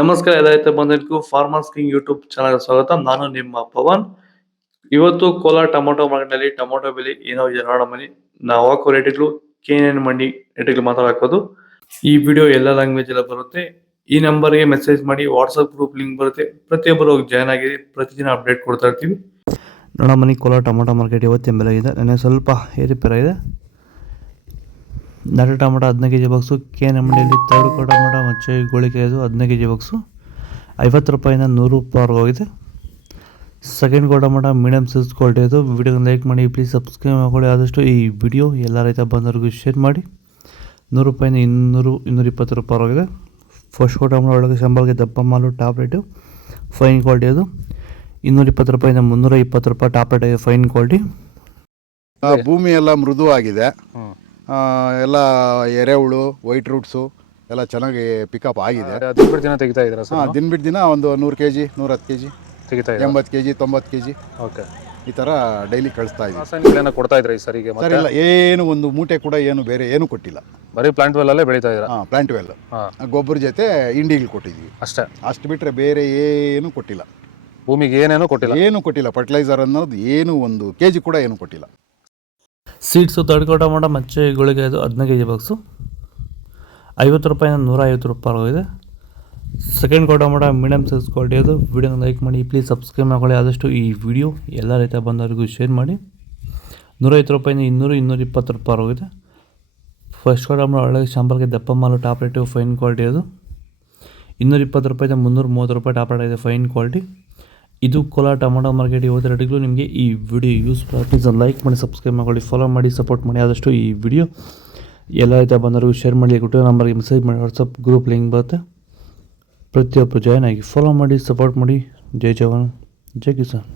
ನಮಸ್ಕಾರ ಎಲ್ಲ ರೈತ ಬಂಧುಗಳಿಗೂ ಫಾರ್ಮರ್ಸ್ ಕಿಂಗ್ ಯೂಟ್ಯೂಬ್ ಚಾನಲ್ ಸ್ವಾಗತ. ನಾನು ನಿಮ್ಮ ಪವನ್. ಇವತ್ತು ಕೋಲಾರ ಟೊಮೊಟೊ ಮಾರ್ಕೆಟ್ನಲ್ಲಿ ಟೊಮೊಟೊ ಬೆಲೆ ಏನೋ ಇದೆ ನೋಡೋಣ ಬನ್ನಿ. ನಾವು ಹಾಕೋ ರೇಟ್ಗಳು KNN ಮಂಡಿ ರೇಟ್ಗಳು ಮಾತಾಡೋದು. ಈ ವಿಡಿಯೋ ಎಲ್ಲ ಲ್ಯಾಂಗ್ವೇಜ್ ಎಲ್ಲ ಬರುತ್ತೆ. ಈ ನಂಬರ್ಗೆ ಮೆಸೇಜ್ ಮಾಡಿ, ವಾಟ್ಸಪ್ ಗ್ರೂಪ್ ಲಿಂಕ್ ಬರುತ್ತೆ, ಪ್ರತಿಯೊಬ್ಬರು ಜಾಯ್ನ್ ಆಗಿ ಪ್ರತಿದಿನ ಅಪ್ಡೇಟ್ ಕೊಡ್ತಾ ಇರ್ತೀವಿ. ನೋಡೋಣ ಬನ್ನಿ, ಕೋಲಾರ ಟೊಮೊಟೊ ಮಾರ್ಕೆಟ್ ಇವತ್ತಿನ ಬೆಲೆ ಇದೆ. ನನಗೆ ಸ್ವಲ್ಪ ಏರಿಪೇರ ಇದೆ. ನಾಟಿ ಟೊಮೊಟೊ 15 kg ಬಾಕ್ಸು KNN ಮಂಡಿಯಲ್ಲಿ. ತರ್ಡ್ ಟೊಮೊಟೊ ಮಚ್ಚೆ ಗೋಳಿಕೆದು 15 kg ಬಾಕ್ಸು 50 ರೂಪಾಯಿಂದ 100 ರೂಪಾಯಿವರೆಗೂ ಹೋಗಿದೆ. Second tomato medium size quality ಅದು. ವಿಡಿಯೋನ ಲೈಕ್ ಮಾಡಿ, ಪ್ಲೀಸ್ ಸಬ್ಸ್ಕ್ರೈಬ್ ಮಾಡ್ಕೊಳ್ಳಿ. ಆದಷ್ಟು ಈ ವಿಡಿಯೋ ಎಲ್ಲ ರೈತ ಬಂದವರಿಗೂ ಶೇರ್ ಮಾಡಿ. 100 ರೂಪಾಯಿಂದ 200-220 ರೂಪಾಯಿ ಹೋಗಿದೆ. ಫಸ್ಟ್ ಟೊಮೊಟೊ ಒಳಗೆ ಶಂಬಲ್ಗೆ ದಪ್ಪ ಮಾಲು ಟಾಪ್ ರೇಟು ಫೈನ್ ಕ್ವಾಲಿಟಿ ಅದು. 220 ರೂಪಾಯಿಂದ 320 ರೂಪಾಯಿ ಟಾಪ್ ರೇಟ್ ಆಗಿದೆ, ಫೈನ್ ಕ್ವಾಲಿಟಿ. ಭೂಮಿ ಎಲ್ಲ ಮೃದುವಾಗಿದೆ. ಎಲ್ಲ ಎರೆಹುಳು, ವೈಟ್ ರೂಟ್ಸು ಎಲ್ಲ ಚೆನ್ನಾಗಿ ಪಿಕಪ್ ಆಗಿದೆ. ದಿನ ಬಿಟ್ಟು ದಿನ ತೆಗಿತಾ ಇದ್ದೀರಾ ಸರ್? ದಿನ ಬಿಟ್ಟು ದಿನ ಒಂದು 100 kg 110 kg ತೆಗಿತಾ ಇದ್ದೀರಾ? 80 kg 90 kg ಓಕೆ. ಈ ಥರ ಡೈಲಿ ಕಳಿಸ್ತಾ ಇದ್ದೀವಿ. ರಾಸಾಯನಿಕಗಳನ್ನ ಕೊಡ್ತಾ ಇದ್ರಾ ಈ ಸರಿಗೆ? ಸರ್ ಇಲ್ಲ, ಏನು ಒಂದು ಮೂಟೆ ಕೂಡ ಏನು ಬೇರೆ ಏನು ಕೊಟ್ಟಿಲ್ಲ. ಬರೀ ಪ್ಲಾಂಟ್ ವೆಲ್ ಅಲ್ಲೇ ಬೆಳೀತಾ ಇದ್ದೀರಾ? ಪ್ಲಾಂಟ್ ವೆಲ್ ಗೊಬ್ಬರ ಜೊತೆ ಇಂಡಿಗಳು ಕೊಟ್ಟಿದ್ವಿ ಅಷ್ಟೇ. ಅಷ್ಟು ಬಿಟ್ಟರೆ ಬೇರೆ ಏನು ಕೊಟ್ಟಿಲ್ಲ. ಭೂಮಿಗೆ ಏನೇನೋ ಕೊಟ್ಟಿಲ್ಲ? ಏನು ಕೊಟ್ಟಿಲ್ಲ. ಫರ್ಟಿಲೈಸರ್ ಅನ್ನೋದು ಏನು 1 kg ಕೂಡ ಏನು ಕೊಟ್ಟಿಲ್ಲ. ಸೀಡ್ಸು ತರ್ಡ್ ಟೊಮೊಟೊ ಮಚ್ಚೆ ಗೋಳಿಗೆ ಅದು 15 kg ಬಾಕ್ಸು 50 ರೂಪಾಯಿಂದ 150 ರೂಪಾಯಿ ಹೋಗಿದೆ. Second tomato medium size quality ಅದು. ವಿಡಿಯೋನ ಲೈಕ್ ಮಾಡಿ, ಪ್ಲೀಸ್ ಸಬ್ಸ್ಕ್ರೈಬ್ ಮಾಡ್ಕೊಳ್ಳಿ. ಆದಷ್ಟು ಈ ವಿಡಿಯೋ ಎಲ್ಲ ರೈತ ಬಂದವರಿಗೂ ಶೇರ್ ಮಾಡಿ. 150 ರೂಪಾಯಿಂದ 200-220 ರೂಪಾಯಿ ಹೋಗಿದೆ. ಫಸ್ಟ್ ಟೊಮೊಟೊ ಒಳಗೆ ಶಾಂಪಲ್ಗೆ ದಪ್ಪ ಮಾಲು ಟಾಪ್ ರೇಟು ಫೈನ್ ಕ್ವಾಲಿಟಿ ಅದು. 220 ರೂಪಾಯಿಂದ 330 ರೂಪಾಯಿ ಟಾಪ್ ರೇಟ್ ಇದೆ, ಫೈನ್ ಕ್ವಾಲಿಟಿ. ಇದು ಕೋಲಾರ ಟೊಮೊಟೊ ಮಾರ್ಕೆಟ್ ಇವತ್ತು ರೇಟ್ಗಳು. ನಿಮಗೆ ಈ ವಿಡಿಯೋ ಯೂಸ್ಫುಲ್ ಪ್ಲೀಸ್ ಲೈಕ್ ಮಾಡಿ, ಸಬ್ಸ್ಕ್ರೈಬ್ ಮಾಡ್ಕೊಳ್ಳಿ, ಫಾಲೋ ಮಾಡಿ, ಸಪೋರ್ಟ್ ಮಾಡಿ. ಆದಷ್ಟು ಈ ವಿಡಿಯೋ ಎಲ್ಲ ರೈತ ಬಂದವರಿಗೂ ಶೇರ್ ಮಾಡಿ. ಕೊಟ್ಟು ನಂಬರ್ಗೆ ಮೆಸೇಜ್ ಮಾಡಿ, ವಾಟ್ಸಪ್ ಗ್ರೂಪ್ ಲಿಂಕ್ ಬರುತ್ತೆ, ಪ್ರತಿಯೊಬ್ಬರು ಜಾಯ್ನ್ ಆಗಿ ಫಾಲೋ ಮಾಡಿ, ಸಪೋರ್ಟ್ ಮಾಡಿ. ಜೈ ಜವಾನ್, ಜೈ ಕಿಸಾನ್.